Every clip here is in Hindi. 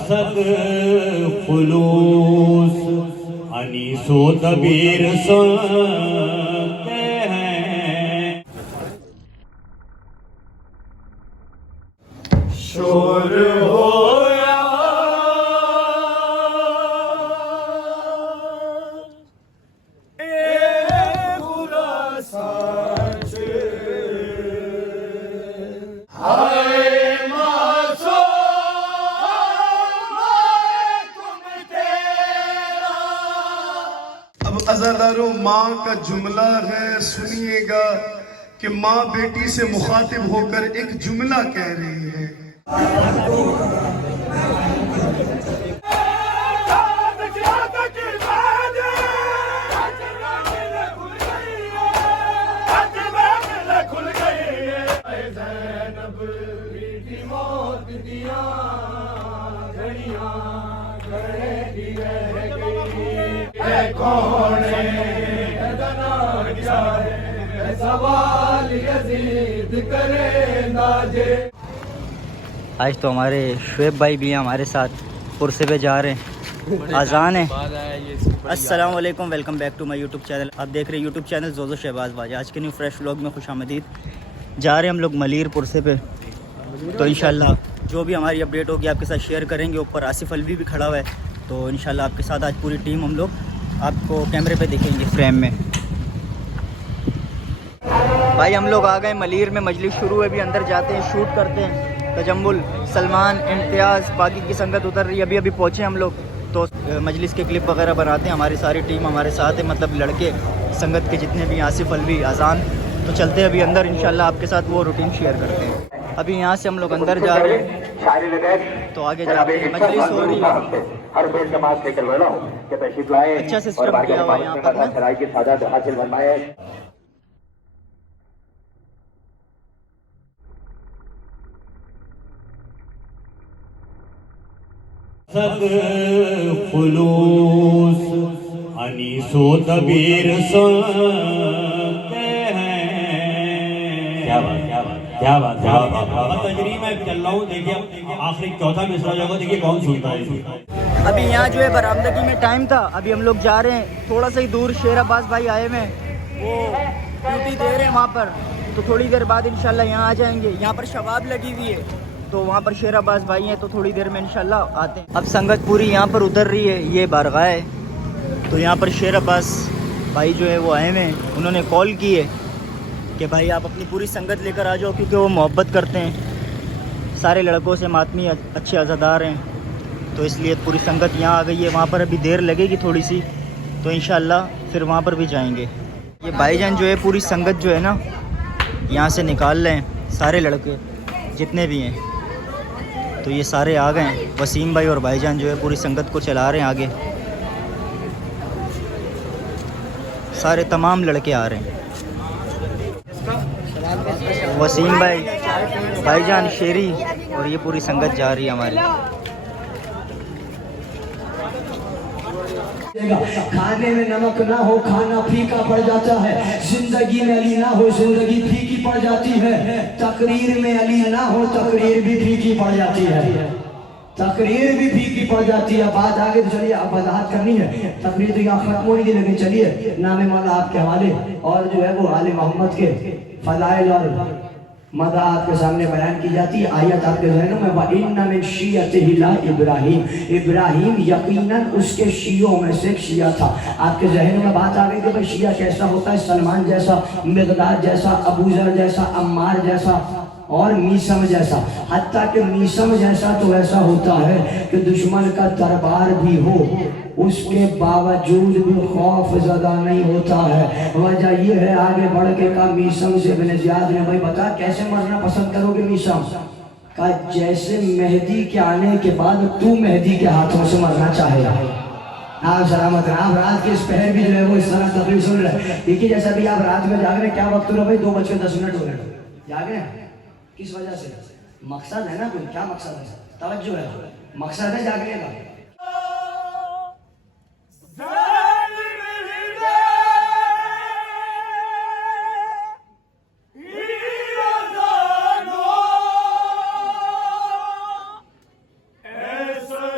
सद खुलूस अनीसो तबीर सुनते हैं। शोर हो अज़ादारो माँ का जुमला है, सुनिएगा कि माँ बेटी से मुखातिब होकर एक जुमला कह रही है। आज तो हमारे शुएब भाई भी हैं हमारे साथ, पुरसे पे जा रहे हैं, आज़ान है। अस्सलाम वालेकुम, welcome back to my YouTube channel. आप देख रहे हैं यूट्यूब चैनल जोज़ो शहबाज बाजा। आज के न्यू फ्रेश व्लॉग में खुशामदीद। जा रहे हैं हम लोग मलीर पुरसे पे, तो इंशाल्लाह जो भी हमारी अपडेट होगी आपके साथ शेयर करेंगे। ऊपर आसिफ अलवी भी खड़ा हुआ है, तो इंशाल्लाह आपके साथ आज पूरी टीम हम लोग आपको कैमरे पे देखेंगे फ्रेम में। भाई हम लोग आ गए मलीर में, मजलिस शुरू है, अभी अंदर जाते हैं, शूट करते हैं। तजम्मुल, सलमान, इम्तियाज़, बाकी की संगत उतर रही है, अभी पहुँचे हम लोग, तो मजलिस के क्लिप वगैरह बनाते हैं। हमारी सारी टीम हमारे साथ है, मतलब लड़के संगत के जितने भी, आसिफ अलवी, अजान। तो चलते हैं अभी अंदर, इंशाल्लाह आपके साथ वो रूटीन शेयर करते हैं। अभी यहाँ से हम लोग अंदर जा रहे हैं, तो आगे जाते हैं। मजलिस हो रही है, अच्छा सिस्टम किया हुआ है यहाँ पर ना। सद खुलूस अनीसो तबीर सुनते हैं। क्या बात, क्या बात, क्या बात, क्या बात। तजरी में चल रहा हूँ, देखिए आखिरी चौथा मिसरा जो देखिए कौन सुनता है। अभी यहाँ जो है बरामदगी में टाइम था, अभी हम लोग जा रहे हैं थोड़ा सा ही दूर। शेर अब्बास भाई आए हुए हैं, वो ड्यूटी दे रहे हैं वहाँ पर, तो थोड़ी देर बाद इंशाल्लाह यहाँ आ जाएंगे। यहाँ पर शबाब लगी हुई है, तो वहाँ पर शेर अब्बास भाई हैं, तो थोड़ी देर में इंशाल्लाह आते हैं। अब संगत पूरी यहाँ पर उतर रही है, ये बारगाह है, तो यहाँ पर शेर अब्बास भाई जो है वो आए हुए हैं। उन्होंने कॉल की है कि भाई आप अपनी पूरी संगत लेकर आ जाओ, क्योंकि वो मोहब्बत करते हैं सारे लड़कों से, मातमी अच्छे अज़ादार हैं, तो इसलिए पूरी संगत यहाँ आ गई है। वहाँ पर अभी देर लगेगी थोड़ी सी, तो इंशाल्लाह फिर वहाँ पर भी जाएंगे। ये भाईजान जो है पूरी संगत जो है ना यहाँ से निकाल रहे हैं, सारे लड़के जितने भी हैं, तो ये सारे आ गए हैं। वसीम भाई और भाईजान जो है पूरी संगत को चला रहे हैं आगे, सारे तमाम लड़के आ रहे हैं। वसीम भाई, भाईजान, शेरी और ये पूरी संगत जा रही है हमारी। खाने में नमक ना हो खाना फीका पड़ जाता है, जिंदगी में अली ना हो जिंदगी फीकी पड़ जाती है, तकरीर में अली ना हो तकरीर भी फीकी पड़ जाती है, तकरीर भी फीकी पड़ जाती है। बात आगे तो चलिए, अब वजाहत करनी है, तकरीर तो यहाँ खत्म होने की, लेकिन चलिए नाम मौला आपके हवाले और जो है वो आले मोहम्मद के फजाइल और मदा आपके सामने बयान की जाती है। आयत आपके ज़हनों में, वइन्ना मिन शियतिही ला इब्राहीम, इब्राहीम यकीनन उसके शियों में से एक शिया था। आपके ज़हनों में बात आ गई कि भाई शिया कैसा होता है, सलमान जैसा, मिक़दाद जैसा, अबू ज़र जैसा, अम्मार जैसा और मीसम जैसा। हत्ता कि मीसम जैसा तो ऐसा होता है कि दुश्मन का दरबार भी हो, उसके बावजूद भी खौफ ज़दा नहीं होता है। वजह यह है, आगे बढ़ के कहा मीसम से इब्न ज़ियाद ने, भाई बता कैसे मरना पसंद करोगे मीसम? कहा जैसे मेहदी के आने के बाद तू मेहदी के हाथों से मरना चाहेगा। आप सलामत हैं, आप रात के इस पहर भी जो है वो इस तरह तकरीर सुन रहे। देखिए जैसा भी आप रात में जाग रहे, क्या वक्त हो रहा भाई, 2:10 हो रहे, जाग रहे हैं किस वजह से? मकसद है ना कोई, क्या मकसद है? तवज्जो है, मकसद है जागने का। ऐसा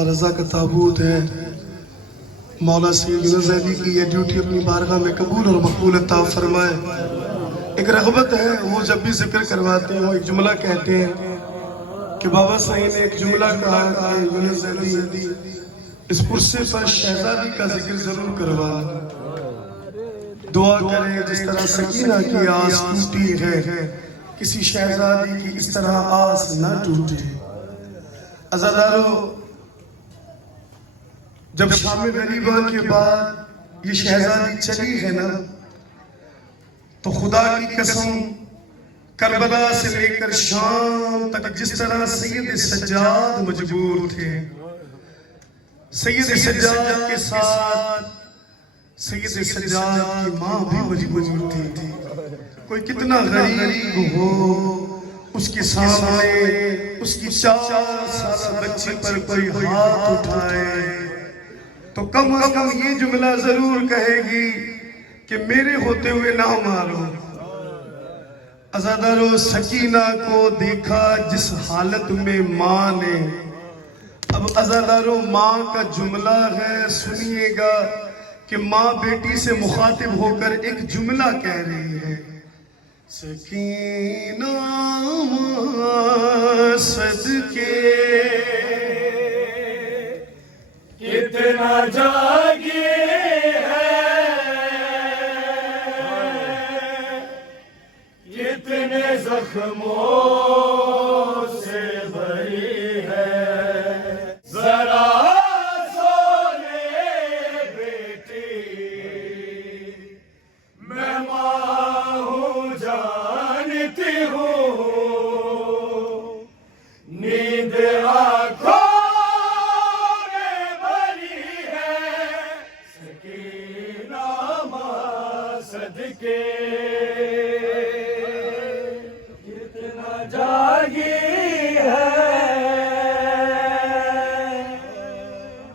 मौला रजा का ताबूत है। मौला सैयद यूनुस अली की ये ड्यूटी अपनी बारगाह में कबूल और मकबूल अता फरमाए। एक रग़बत है, वो जब भी जिक्र करवाते हैं वो एक जुमला कहते हैं कि बाबा साईं ने एक जुमला कहा कि यूनुस अली इस पुरसे पर शहजादी का जिक्र जरूर करवा। दुआ करें जिस तरह सकीना की आस टूटी है, किसी शहजादी की इस तरह आस न टूटे। अज़ादारों, जब शाम गरीबा के बाद ये शहजादी चली है ना, तो खुदा की कसम करबला से लेकर शाम तक जिस तरह सैयद सज्जाद मजबूर थे, सैयद सज्जाद के साथ सैयद सज्जाद की माँ भी मजबूर थी। कोई कितना गरीब हो, उसके सामने उसकी 4 साल बच्ची पर कोई हाथ उठाए तो कम से कम ये जुमला जरूर कहेगी कि मेरे होते हुए ना मारो। अज़ादारों, सकीना को देखा जिस हालत में माँ ने। अब अज़ादारों, माँ का जुमला है, सुनिएगा कि माँ बेटी से मुखातिब होकर एक जुमला कह रही है। सकीना सदके कितना जागी है, कितने जख्मों से भरी है। जरा सोने बेटी, मैं माँ हूँ जानती हूँ, नींद आँखों सदके कितना जागी है,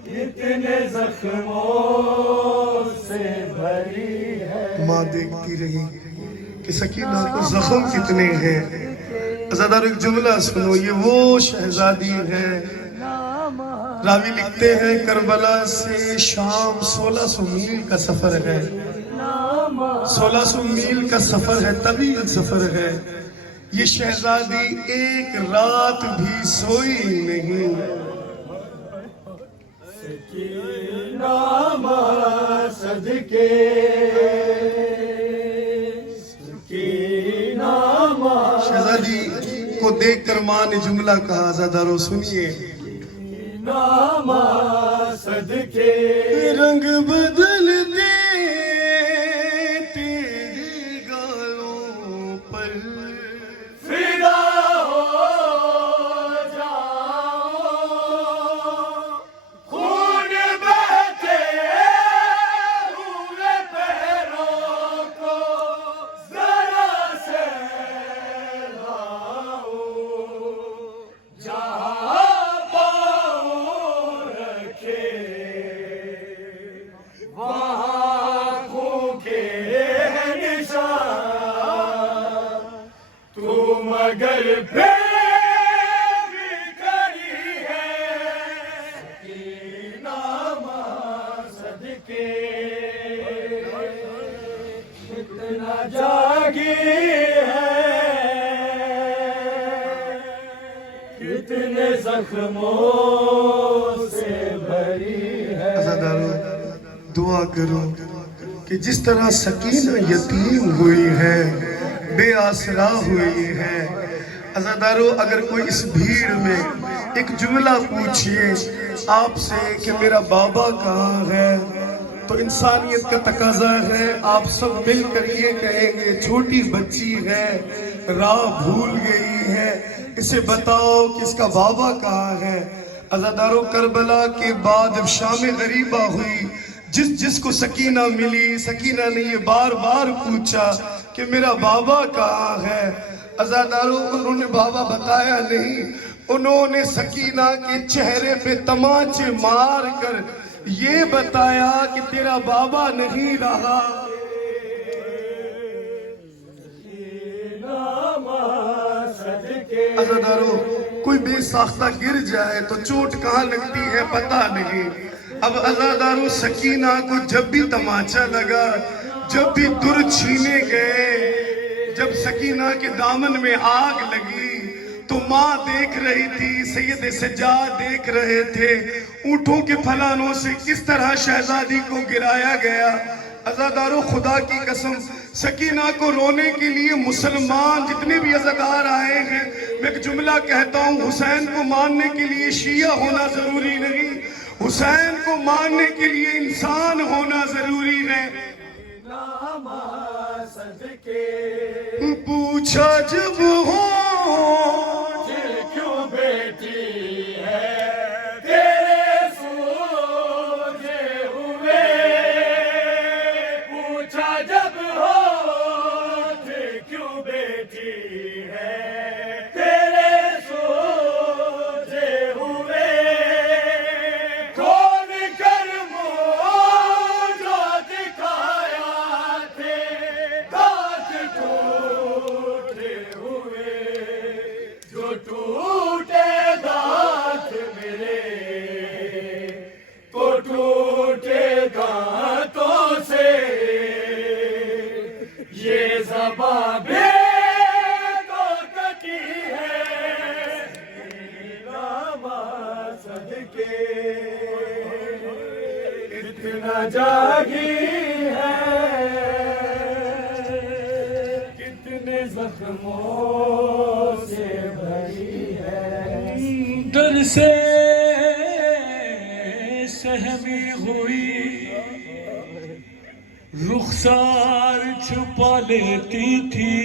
कितने जख्मों से भरी है। माँ देखती रही कि सकीना को जख्म कितने हैं। अज़ादारों, एक जुमला सुनो, ये वो शहजादी है। रावी लिखते हैं करबला से शाम 1600 मील का सफर है। 1600 मील का सफर है, तवील सफर है। ये शहजादी एक रात भी सोई नहीं। सकीना सदके, सकीना शहजादी को देखकर माँ ने जुमला कहा। ज़ादारों सुनिए, सदके रंग बदल दे तेरे गालों पर, फिदा हो जाओ, खून बहते हुए पैरों को जरा सहलाओ, जहाँ मगर फिर भी करी है। सकीना सदके कितना जागी है, कितने जख्मों से भरी है। अज़ादारों, दुआ करो कि जिस तरह सकीना यतीम हुई है, बेआसरा हुई है। अज़ादारों, अगर कोई इस भीड़ में एक जुमला पूछिए आपसे कि मेरा बाबा कहाँ है, तो इंसानियत का तकाजा है आप सब मिलकर ये कहेंगे छोटी बच्ची है, राह भूल गई है, इसे बताओ कि इसका बाबा कहाँ है। अज़ादारों, करबला के बाद जब शाम गरीबा हुई, जिसको सकीना मिली, सकीना ने ये बार बार पूछा कि मेरा बाबा कहाँ है। अज़ादारों, उन्होंने बाबा बताया नहीं, उन्होंने सकीना के चेहरे पे तमाचे मार कर ये बताया कि तेरा बाबा नहीं रहा। अज़ादारों, कोई बेसाख्ता गिर जाए तो चोट कहाँ लगती है पता नहीं। अब अज़ादारो सकीना को जब भी तमाचा लगा, जब भी दुर छीने गए, जब सकीना के दामन में आग लगी तो माँ देख रही थी, सैयद सज्जाद देख रहे थे ऊँटों के फलानों से किस तरह शहजादी को गिराया गया। अज़ादारो खुदा की कसम, सकीना को रोने के लिए मुसलमान जितने भी अज़ादार आए हैं, मैं एक जुमला कहता हूँ, हुसैन को मानने के लिए शिया होना जरूरी नहीं, हुसैन को मानने के लिए इंसान होना जरूरी है। पूछा जब हो क्यों बेटी है तेरे सोजे हुए, पूछा जब हो क्यों बेटी है तेरे सोजे हुए, खोल कर मुँह जो दिखाया थे दांत टूटे हुए, जो टूटे दांत मेरे तो टूटे दांतों से, ये ज़बां भी तो कटी है नामा सदके, इतना जागी है कितने जख्मों से भरी है। डर से सहमी हुई रुखसार छुपा लेती थी,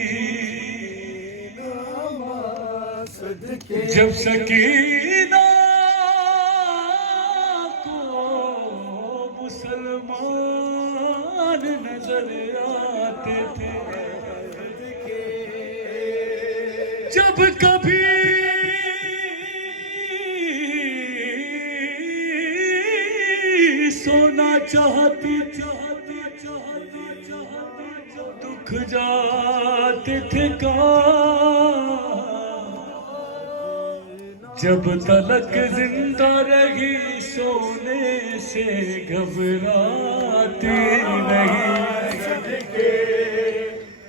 जब सकीना को मुसलमान नजर आते थे, जब कभी सोना चाहती दुख जाते थे का, जब तलक जिंदा रही सोने से घबराती नहीं।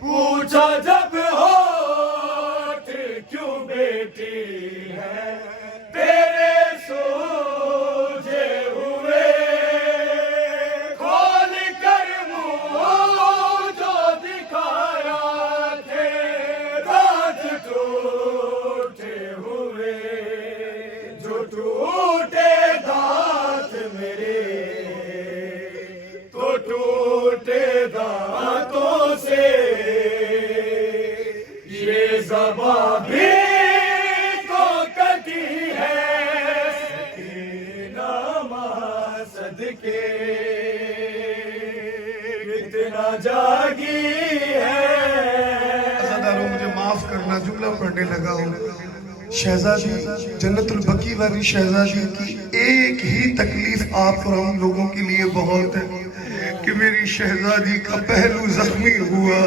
पूछा जब होठ क्यों बेटी है तेरे सोजे हुए, खोल कर मुँह जो दिखाया थे दांत टूटे हुए, जो टूटे दांत मेरे तो टूटे दांतों से, ये ज़बां भी तो कटी है नामा सदके, कितना जागी है। अज़ादारों मुझे माफ करना, जुमला पढ़ने लगा हूँ। शहजादी जन्नतुल बकी वाली शहजादी की एक ही तकलीफ आप और हम लोगों के लिए बहुत है कि मेरी शहजादी का पहलू जख्मी हुआ।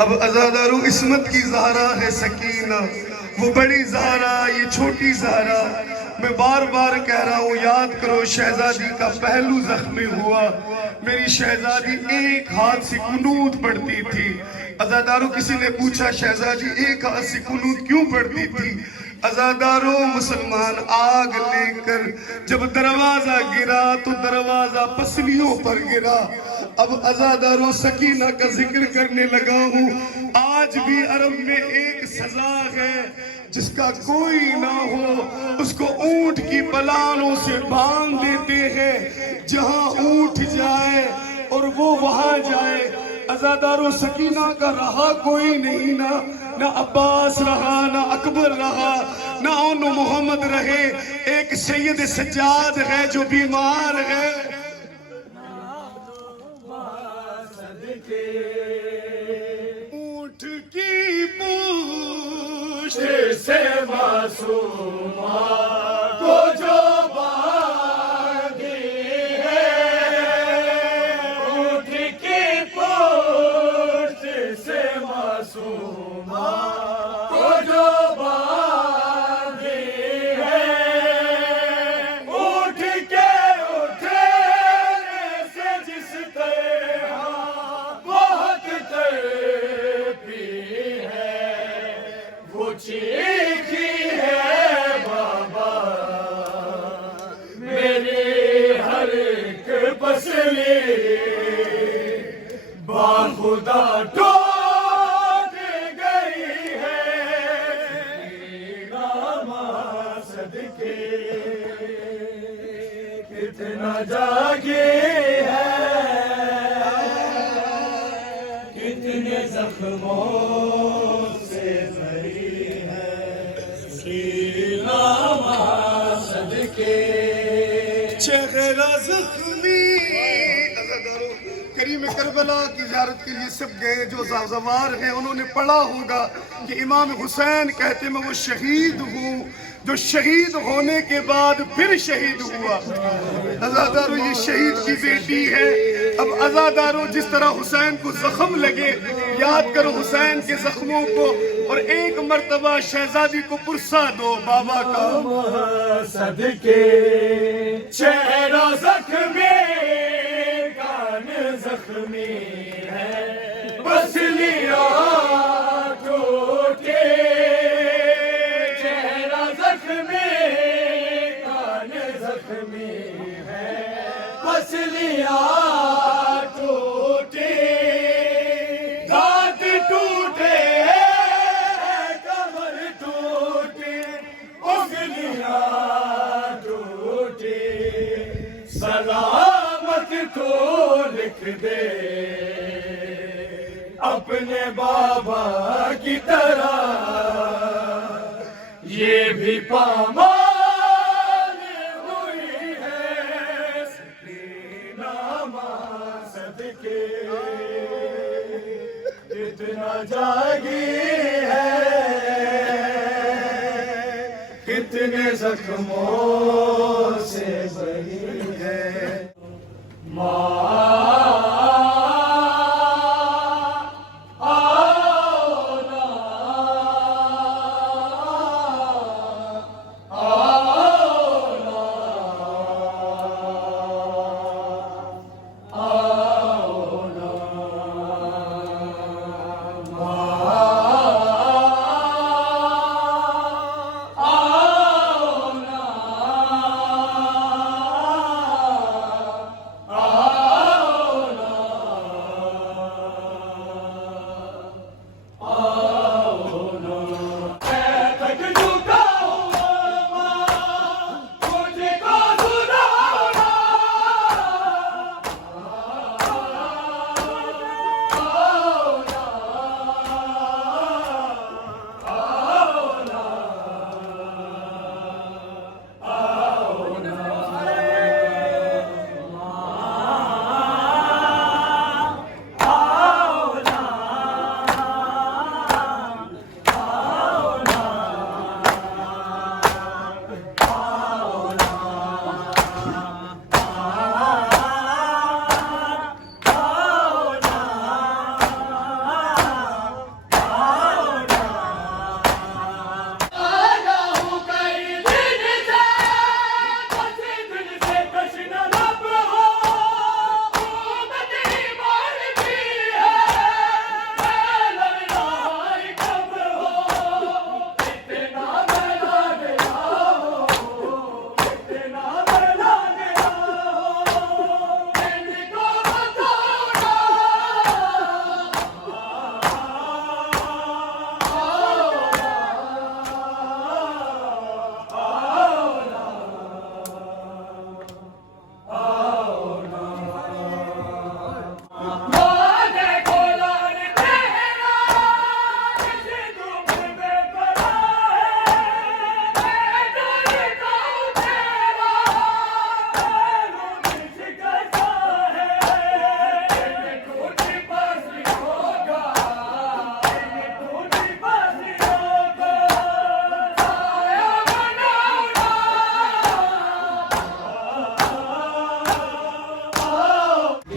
अब अज़ादारों इस्मत की ज़हरा है सकीना, वो बड़ी ज़हरा, ये छोटी ज़हरा। मैं बार बार कह रहा हूँ, याद करो शहजादी का पहलू जख्मी हुआ। मेरी शहजादी एक हाथ से कुनूत पढ़ती थी। अज़ादारों किसी ने पूछा शहजादी एक हाथ से कुनूत क्यों पढ़ती थी? अज़ादारों मुसलमान आग लेकर जब दरवाजा गिरा तो दरवाजा पसलियों पर गिरा। अब अज़ादारों सकीना का जिक्र करने लगा हूँ। आज भी अरब में एक सजा है, जिसका कोई ना हो उसको ऊंट की पलानों से बांध देते हैं, जहां ऊंट जाए और वो वहां जाए। अज़ादारों सकीना का रहा कोई नहीं, ना अब्बास रहा, ना अकबर रहा, ना उन मोहम्मद रहे। एक सैयद सज्जाद है जो बीमार है। ऊंट की पूछ से मासूमा को जो बांधी है, ऊँट की पूछ से मासूमा को जो बांधी कितना जागे है, कितने जख्मों से भरी है सीना सदके। चेहरा जख्मी अज़ादारों करीम करबला की ज़ियारत के लिए सब गए। जो ज़ाज़वार हैं उन्होंने पढ़ा होगा कि इमाम हुसैन कहते मैं वो शहीद हूँ जो शहीद होने के बाद फिर शहीद हुआ। अज़ादारों ये शहीद की बेटी है। अब अज़ादारों जिस तरह हुसैन को जख्म लगे, याद करो हुसैन के जख्मों को और एक मर्तबा शहजादी को पुरसा दो बाबा का सदके। चेहरा जख्मी कान जख्मी है, पसलियां टूटे। चेहरा जख्मी कान जख्मी है, पसलियां टूटे। दांत टूटे कमर टूटे, उंगलियां टूटे। सलामत तो लिख दे अपने बाबा की तरह, ये भी पामाल हुई है नामा सदके। कितना जागी है, कितने जख्मों से भरी है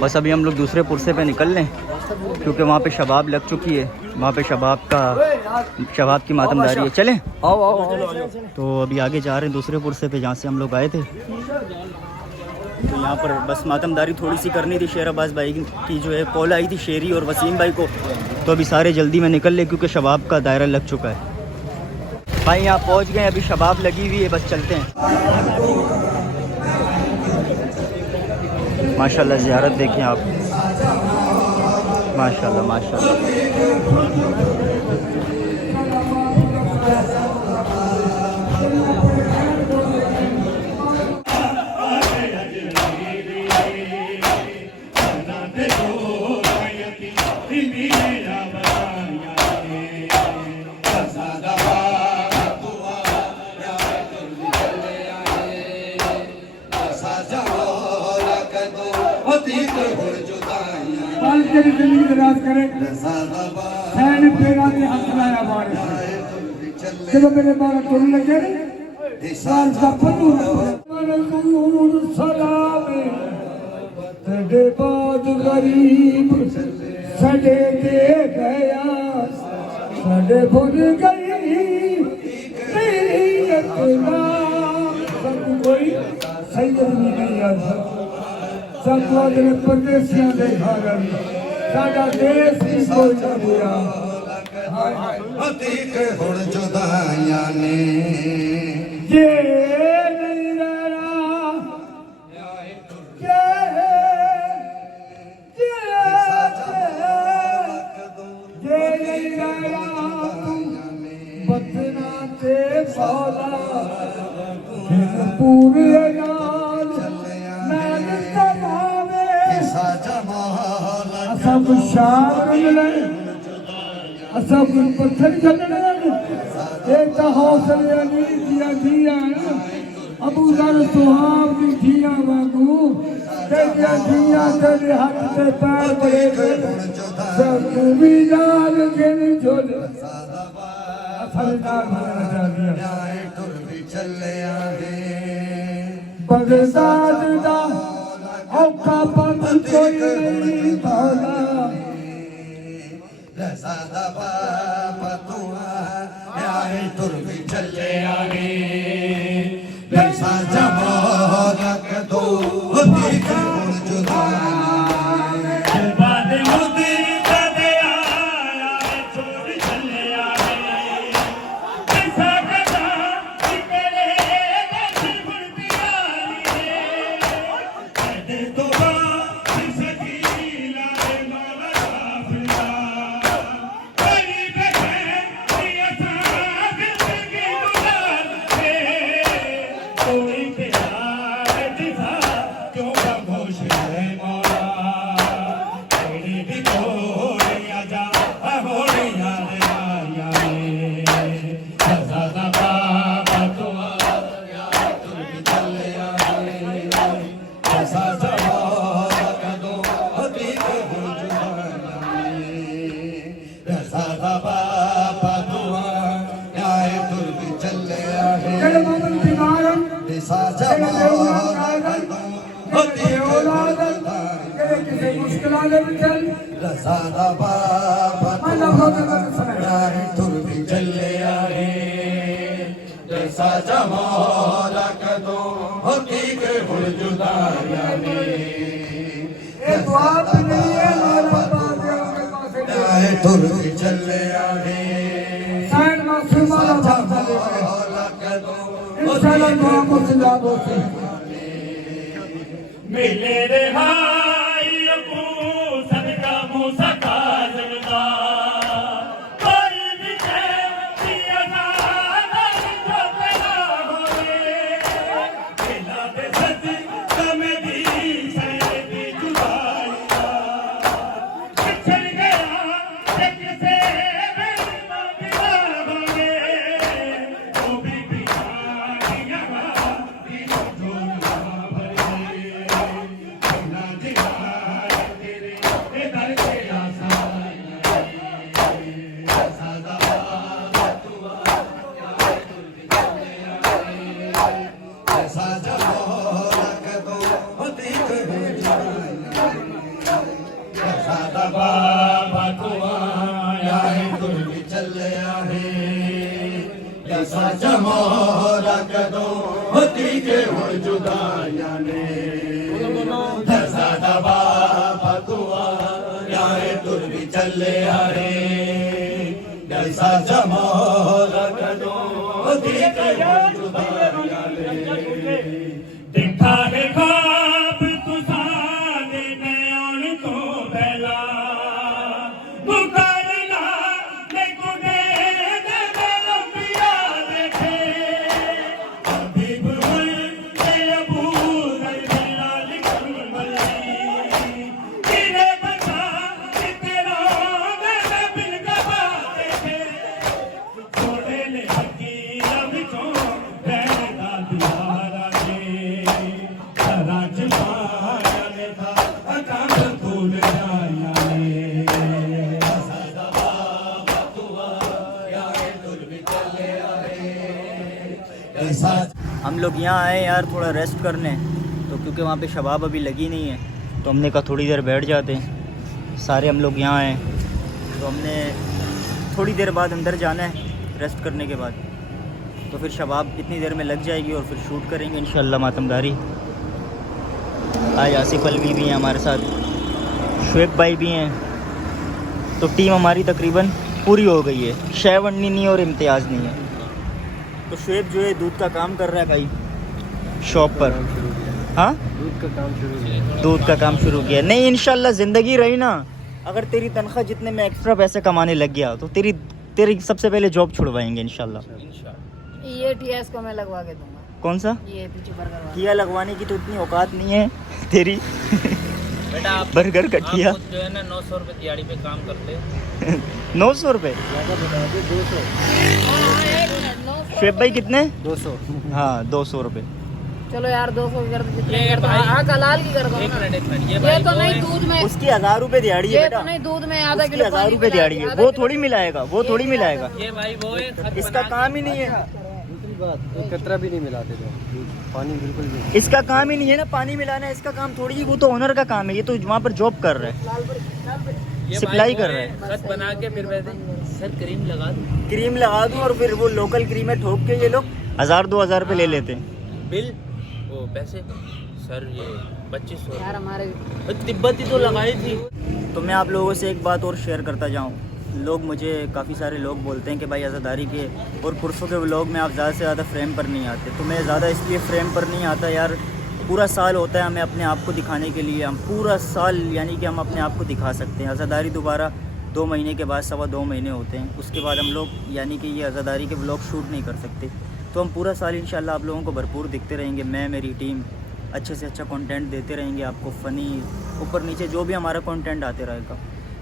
बस अभी हम लोग दूसरे पुरसे पे निकल लें क्योंकि वहाँ पे शबाब लग चुकी है। वहाँ पे शबाब की मातमदारी है। चलें आओ। तो अभी आगे जा रहे हैं दूसरे पुरसे पे जहाँ से हम लोग आए थे। तो यहाँ पर बस मातमदारी थोड़ी सी करनी थी। शेर अब्बास भाई की जो है कॉल आई थी शेरी और वसीम भाई को, तो अभी सारे जल्दी में निकल ले क्योंकि शबाब का दायरा लग चुका है। भाई यहाँ पहुँच गए, अभी शबाब लगी हुई है, बस चलते हैं। माशाल्लाह ज़ियारत देखें आप, माशाल्लाह माशाल्लाह। पाल तेरी जिंदगी दराज करे सैन तेरा ने हक लाया बारे जब मेरे बाल तुरन लगे सार दा फतू रसूल सलाम तेरे बाद गरीब सड़े दे गया सड़े भूल गई सब कोई सैयद नहीं यार सब अपने परदेसियों दे घर साडा देश ही कोई ना बुरा अतीक हुण जुदाइयां ने ये नहीं रहना ये नहीं रहना बतना ते सौदा फिर पूरे नाल नाल तमावे सब शाम मिले सब पत्थर चलने एक हौसले नहीं दिया दिया अबू दर सुहाब की दिया वागू तेरे दिया तेरे हाथ से पैर बड़े सब भी जान गिन झोल असरदार होना दिया बगदाद दा औका पंथ कोई नहीं भाला सादा बाबा तुआ आए तुर भी चले आगे जैसा जमाल कदो होती कौन जुदा बाद मुदीर कदे आया छोड़ चले आए जैसा कदा तेरे दिल भर दिया कदे तो सकीला मौला काफिला तुर भी चले आए जैसा जमाल कदो होती के हुण जुदाइयां ने तुर भी चले आए मिले रे हाय को सदका मूसा काज़म दा कोई भी दिया ना जो पैदा होए मिला दे सद में दी सैदी जुदाई चल गया एक से बेना बिना होए वो भी दिया बाबा तुआ आए तुर भी चले आए जैसा जमाल कदो होती के हुण जुदाइयां ने जैसा बाबा तुआ आए तुर भी चले आए जैसा जमाल कदो होती के हुण जुदाइयां ने देखा है ख्वाब तुसा दे नयन तो पहला मुकरना ले गुने दे लंबिया देखे हबीब हुई ते अबू जलाल करमली किने बता तेरा मैं बिन गवा देखे छोड़े ले हकीर विचों रहना दियारा के राज माया ने था हम लोग यहाँ आए यार थोड़ा रेस्ट करने, तो क्योंकि वहाँ पे शबाब अभी लगी नहीं है तो हमने कहा थोड़ी देर बैठ जाते हैं। सारे हम लोग यहाँ आए तो हमने थोड़ी देर बाद अंदर जाना है रेस्ट करने के बाद, तो फिर शबाब इतनी देर में लग जाएगी और फिर शूट करेंगे इंशाल्लाह मातमदारी। आज आसिफ अलवी भी हैं हमारे साथ, शुएब भाई भी हैं, तो टीम हमारी तकरीबन पूरी हो गई है। शैवन्नी नहीं और इम्तियाज़ नहीं है। तो शुएब जो है दूध का काम कर रहा है भाई शॉप पर। हाँ दूध का काम शुरू किया। नहीं इंशाल्लाह ज़िंदगी रही ना, अगर तेरी तनख्वाह जितने में एक्स्ट्रा पैसे कमाने लग गया तो तेरी सबसे पहले जॉब छुड़वाएंगे इंशाल्लाह। ये टीएस को मैं लगवा के दूंगा। कौन सा? ये पीछे बर्गर वाला। किया लगवाने की तो इतनी औकात नहीं है तेरी। बेटा आप बर्गर का किया जो है ना 900 रुपये दिहाड़ी पे काम करते 900 रुपये। शुएब भाई कितने? 200। हाँ 200 रुपये। चलो यार 200 कर दो जितने ये कर दो। भाई- हाँ कलाल की कर दो एक ना। मिनट ये ये भाई तो वो नहीं है- दूध में, उसकी 1000 रुपये दिहाड़ी है ये बेटा। तो नहीं दूध में आधा उसकी किलो 1000 पानी रुपये मिला दिहाड़ी के, है, आधा वो किलो- थोड़ी मिलाएगा, वो थोड़ी मिलाएगा। ये भाई वो है खत इसका बना काम ही नहीं है, कतरा भी नहीं मिलाते थे पानी, बिल्कुल भी। इसका काम ही नहीं है ना पानी मिलाना, इसका काम थोड़ी ही, वो तो ओनर का काम है। ये तो वहाँ पर जॉब कर रहा है, ये सप्लाई भाई कर वो रहा है, है। खत बना के फिर वैसे सर क्रीम लगा दूं क्रीम लगा दूँ और फिर वो लोकल क्रीमें ठोक के ये लोग 1000-2000 रुपये ले लेते हैं। बिल वो पैसे सर ये 2500 यार हमारे तिब्बती तो लगाई थी। तो मैं आप लोगों से एक बात और शेयर करता जाऊँ। लोग मुझे काफ़ी सारे लोग बोलते हैं कि भाई आज़ादारी के और पुरसों के व्लॉग में आप ज़्यादा से ज़्यादा फ्रेम पर नहीं आते। तो मैं ज़्यादा इसलिए फ्रेम पर नहीं आता यार, पूरा साल होता है हमें अपने आप को दिखाने के लिए। हम पूरा साल यानी कि हम अपने आप को दिखा सकते हैं। आज़ादारी दोबारा 2 महीने के बाद 2.25 महीने होते हैं, उसके बाद हम लोग यानी कि ये आज़ादारी के व्लॉग शूट नहीं कर सकते। तो हम पूरा साल इंशाल्लाह आप लोगों को भरपूर दिखते रहेंगे। मैं मेरी टीम अच्छे से अच्छा कंटेंट देते रहेंगे आपको, फ़नी ऊपर नीचे जो भी हमारा कंटेंट आते रहेगा।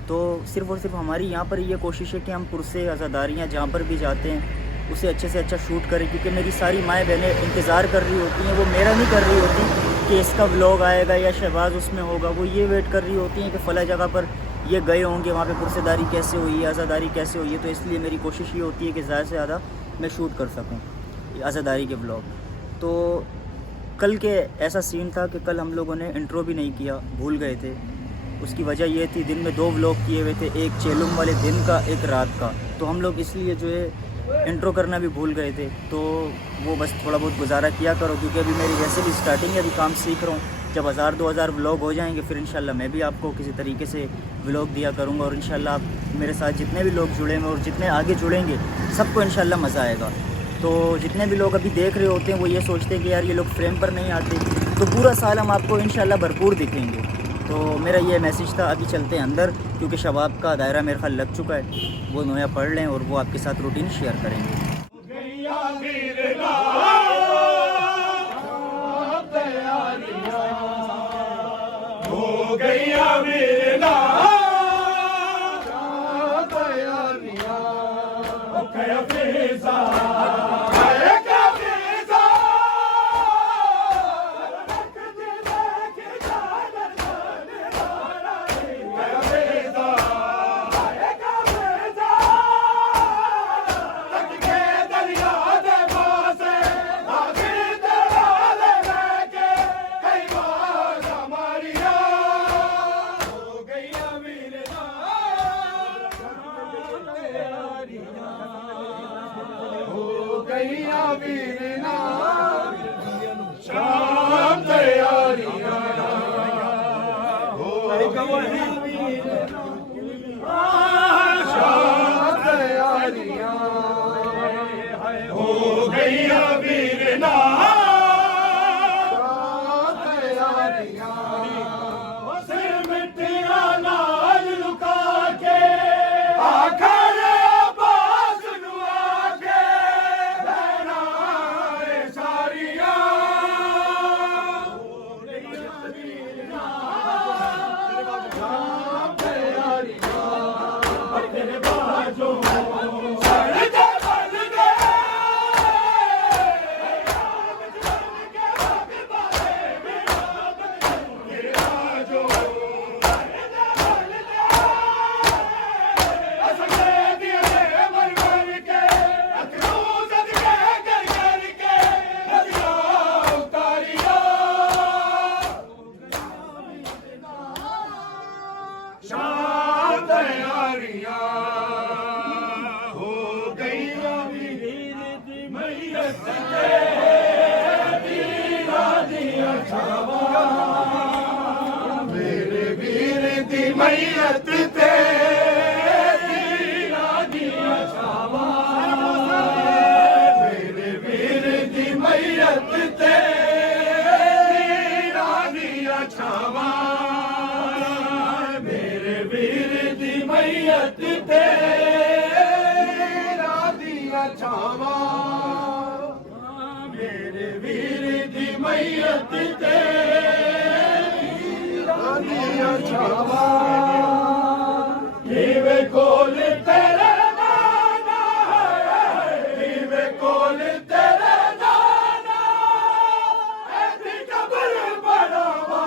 तो सिर्फ़ और सिर्फ हमारी यहाँ पर ये कोशिश है कि हम पुरसे आज़ादारियाँ जहाँ पर भी जाते हैं उसे अच्छे से अच्छा शूट करें, क्योंकि मेरी सारी माएँ बहनें इंतज़ार कर रही होती हैं। वो मेरा नहीं कर रही होती कि इसका व्लॉग आएगा या शहबाज उसमें होगा, वो ये वेट कर रही होती हैं कि फ़ला जगह पर ये गए होंगे, वहाँ पे पुरसेदारी कैसे हुई है, आज़ादारी कैसे हुई है। तो इसलिए मेरी कोशिश ये होती है कि ज़्यादा से ज़्यादा मैं शूट कर सकूँ आज़ादारी के व्लॉग। तो कल के ऐसा सीन था कि कल हम लोगों ने इंट्रो भी नहीं किया, भूल गए थे। उसकी वजह ये थी दिन में 2 व्लॉग किए हुए थे, एक चेलुम वाले दिन का, एक रात का। तो हम लोग इसलिए जो है इंट्रो करना भी भूल गए थे। तो वो बस थोड़ा बहुत गुजारा किया करो, क्योंकि अभी मेरी वैसे भी स्टार्टिंग है, अभी काम सीख रहा हूँ। जब 1000-2000 व्लॉग हो जाएंगे फिर इंशाल्लाह मैं भी आपको किसी तरीके से व्लॉग दिया करूँगा। और इंशाल्लाह आप मेरे साथ जितने भी लोग जुड़े हैं और जितने आगे जुड़ेंगे सबको इंशाल्लाह मज़ा आएगा। तो जितने भी लोग अभी देख रहे होते हैं वो ये सोचते हैं कि यार ये लोग फ्रेम पर नहीं आते, तो पूरा साल हम आपको इंशाल्लाह भरपूर दिखेंगे। तो मेरा ये मैसेज था। अभी चलते हैं अंदर, क्योंकि शबाब का दायरा मेरे ख्याल लग चुका है, वो नोया पढ़ लें और वो आपके साथ रूटीन शेयर करेंगे। मैयत तेरी रानिया छावा मेरे वीर दी मैयत तेरी रानिया छावा मेरे वीर दी मैयत तेरी रानिया छावा मेरे वीर दी मैयत तेरी रानिया छावा नीवे कोल तेरे नाना नीवे कोल तेरे नाना ऐसी कब्र बनावा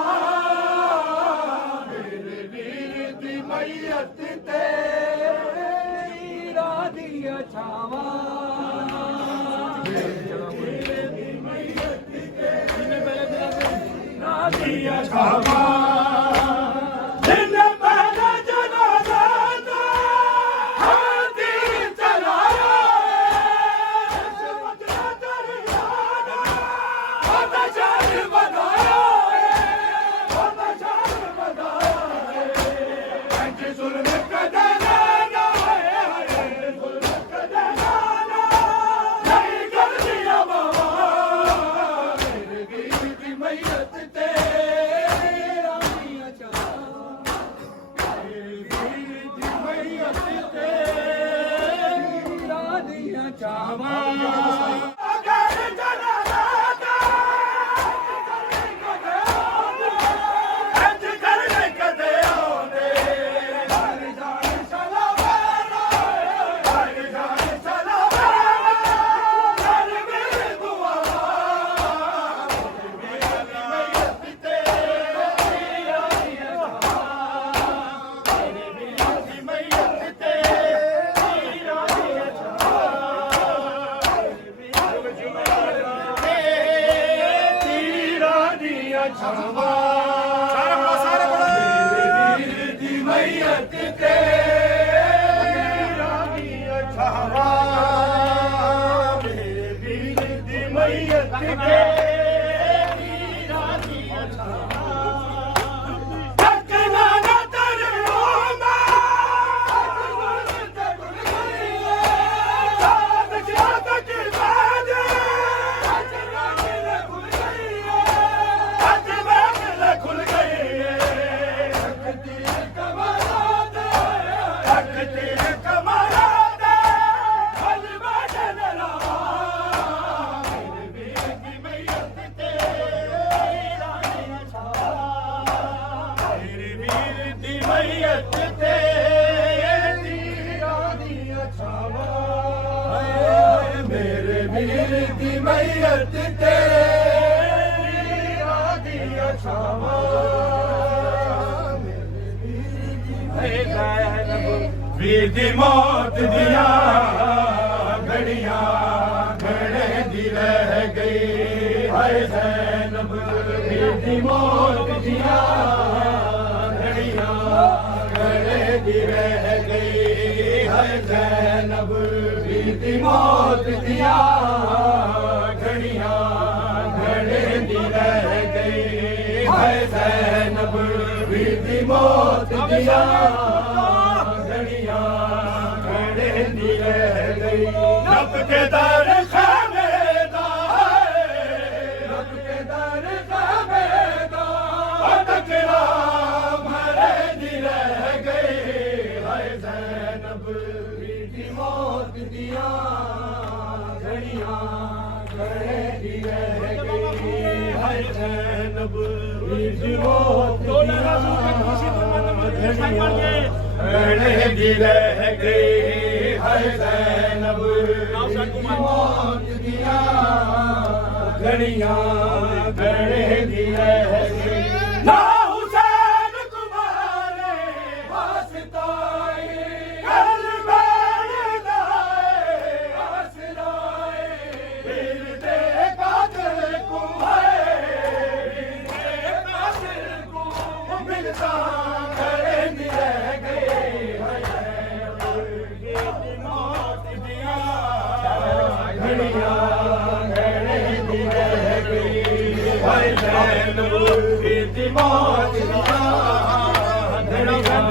मेरे वीर दी मैयत तेरी रानिया छावा रानिया छावा जिन्हें पहला जनाजा था हाथी चलाया होता शान बनाया होता शान बनाया जुल्म का दलाना जुल्म का दलाना नहीं कर दिया बाबा मेरे वीर की मैयत तेरी रानिया छावा मेरे वीर की मैयत तेरी रानिया छावा अगर जनाजा था हज करने कदे आओने हर जान सलावाना हर जान सलावाना हर मेरे दुआ मेरी मैयत तेरी रानिया छावा मेरे वीर की मैयत तेरी रानिया छावा तेरी रानिया छावा मेरे वीर की मैयत तेरी रानिया छावा मेरे वीर की मैयत तेरी रानिया छावा तकना ना तेरे होमा साथ जाता के बाद खुल गई रखती कमरात रखती कमरात फल बदन रहा मेरे वीर की मैयत तेरी रानिया छावा मेरे वीर की मैयत तेरी रानिया छावा मेरे वीर की मैयत तेरी रानिया छावा वीर दी मौत दिया घड़ियां घड़े दी रह गई हाय ज़ैनब वीर दी मौत दिया घड़ियां घड़े दी रह गई हाय ज़ैनब वीर दी मौत दिया घड़ियां घड़े दी रह गई हाय ज़ैनब वीर दी मौत दिया घड़ियां घड़े दी रह गई रब के दर खामेदा रब के दर खामेदा अटकरा मरे दी रह गई हाय ज़ैनब वीर दी मौत दिया घड़ियां घड़े दी रह गई हाय ज़ैनब वीर दी मौत दिया घड़े दी रह गई हाय ज़ैनब मौत दिया घड़ियां घड़े दी रह गई ना हुसैन तुम्हारे वास्ताए कल मेरे दाए आसराए वीर दे कातिल को है वीर दे कातिल को मिलता घड़े दी रह गई हाय ज़ैनब मौत दिया घड़ियां घड़े दी रह गई हाय ज़ैनब वीर दी मौत दिया घड़ियां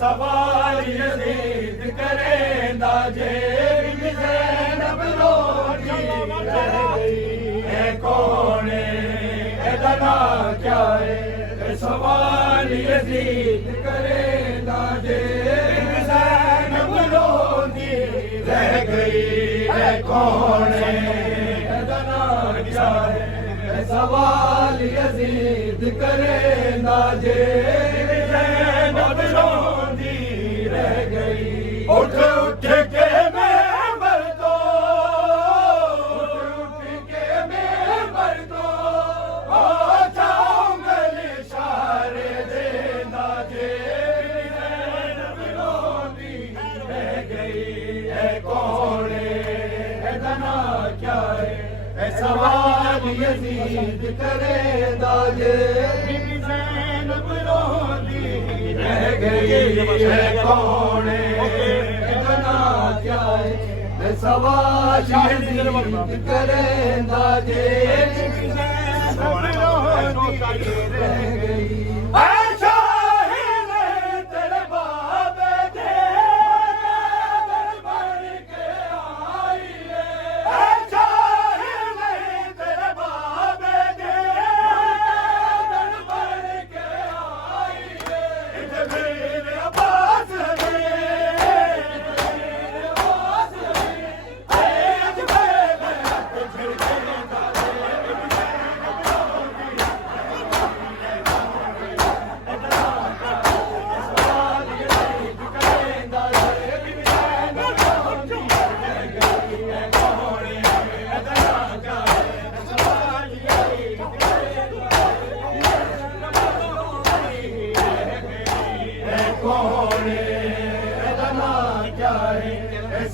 सवाल यजीद करेंदा जे बीबी ज़ैनब रोटी रह गई है कौन एदा नाम क्या है सवाल यजीद करेंदा जे बीबी ज़ैनब रोटी रह गई है कौन एदा नाम क्या है सवाल यजीद करेंदा जे बीबी ज़ैनब रोटी रह गई उठ उठ के मेंबर दो उठ के मेंबर दो हो जाऊंगा इशारे देना जे ज़ैनब रोटी रह गई है कौन एदा नाम क्या है सवाल यजीद करेंदा जे बीबी ज़ैनब रोटी रह गई है कौन एदा नाम क्या है सवाल यजीद करेंदा जे बीबी ज़ैनब रोटी रह गई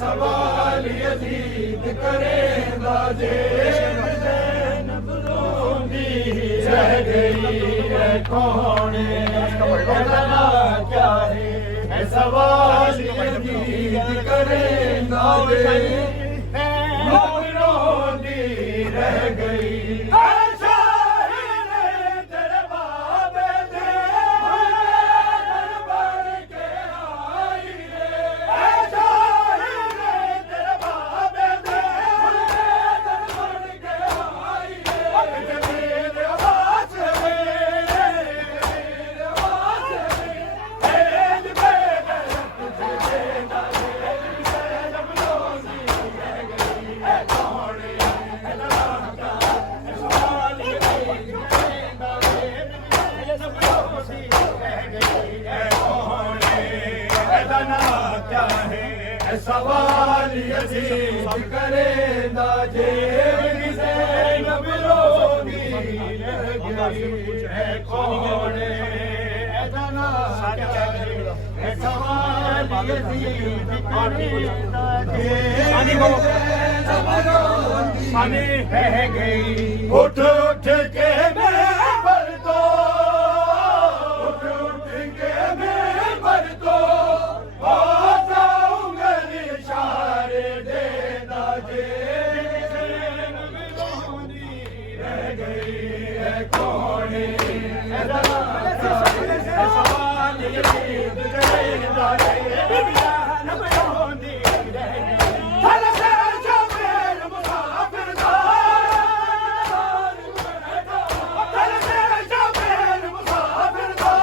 सवाल यजीद करेंदा जे ज़ैनब रोटी रह गई है कौन एदा नाम क्या है सवाल यजीद करेंदा जे ज़ैनब रोटी रह गई सवाल यजीद करेंदा जे बीबी ज़ैनब रोटी रह गई है कौन एदा नाम क्या है सवाल यजीद करेंदा जे बीबी ज़ैनब रोटी रह गई उठ उठ के मेंबर दो उठ उठ के मेंबर दो कौन एदा सवाल यजीद करेंदा जे बीबी ज़ैनब रोटी रह गई हल से जो मेरे मुसाफिर दा हल से जो मेरे मुसाफिर दा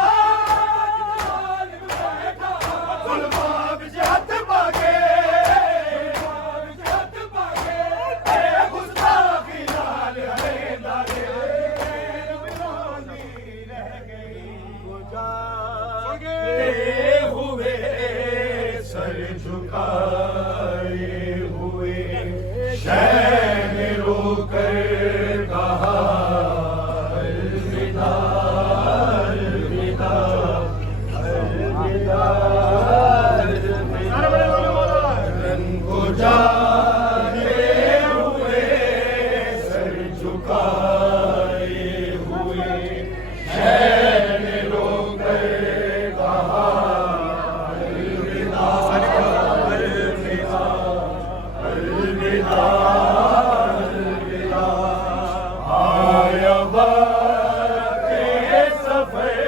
हुए सर झुकाए हुए शहर रोकर कहा अलविदा अलविदा अलविदा रंगो जाते हुए सर झुकाए हुए शहर रोकर कहा अलविदा अलविदा अलविदा अलविदा आया वक्त सफर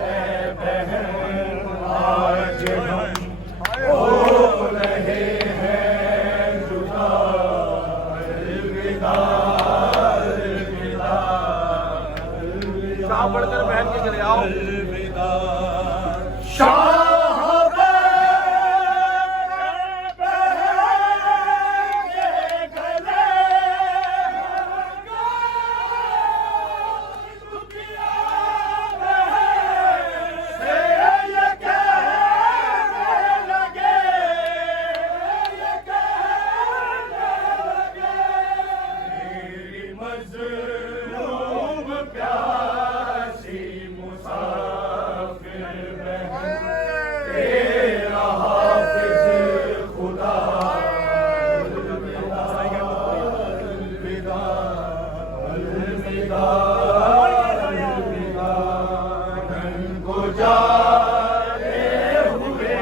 है बहन आज हम हो रहे हैं जुदा अलविदा अलविदा अलविदा पढ़कर बहन के चले आओ अलविदा प्यासी मुसाफिर बहन तेरा हाफिज खुदा अलविदा अलविदा अलविदा अलविदा रंगो जाते हुए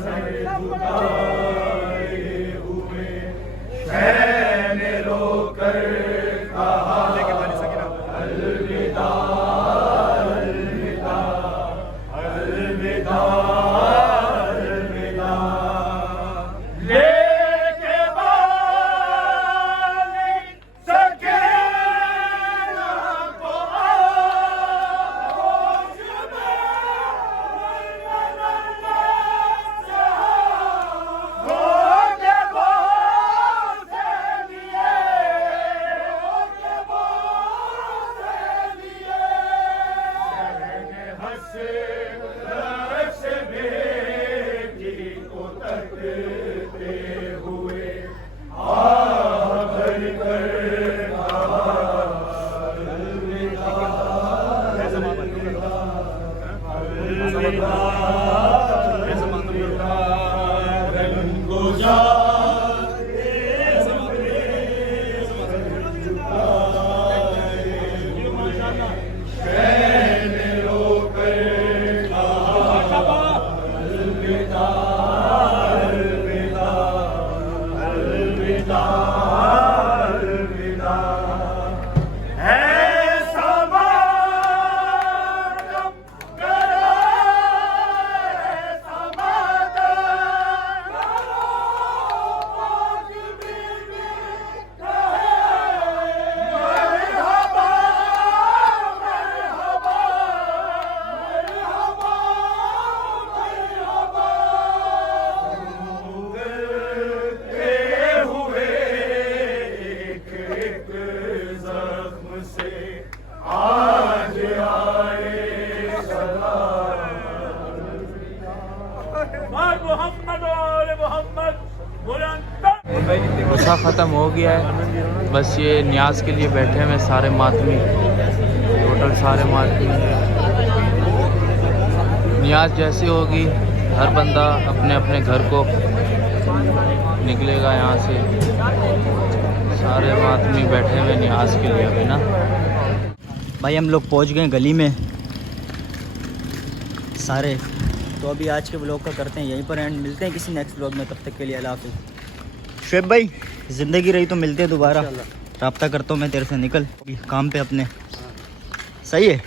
सर झुकाए हुए शहर रोकर कहा अलविदा अलविदा अलविदा अलविदा लेके बाली सकीना को आहोश में होके बात लिए होके बात लिए हंस रश बेटी को तकते हुए आह भर कर कहा अलविदा अलविदा अलविदा अलविदा रंगो जाते हुए शहर रोकर कहा अलविदा अलविदा अलविदा अलविदा ऐसा मातम करो ऐसा मातम करो पाक बीबी कहे मरहबा मरहबा मरहबा मरहबा उगलते हुए एक एक जख्म से आज आए सदा मोहम्मद और मोहम्मद गुस्सा ख़त्म हो गया है। बस ये न्याज के लिए बैठे हुए सारे मातमी, टोटल सारे मातमी। न्याज जैसी होगी हर बंदा अपने अपने घर को निकलेगा यहाँ से। सारे मातमी बैठे हुए न्याज के लिए अभी ना। भाई हम लोग पहुंच गए गली में सारे। तो अभी आज के ब्लॉग का करते हैं यहीं पर एंड, मिलते हैं किसी नेक्स्ट ब्लॉग में। तब तक के लिए अल्लाह हाफिज़। शुएब भाई ज़िंदगी रही तो मिलते हैं दोबारा। रब्ता करता हूँ मैं तेरे से, निकल काम पे अपने। सही है।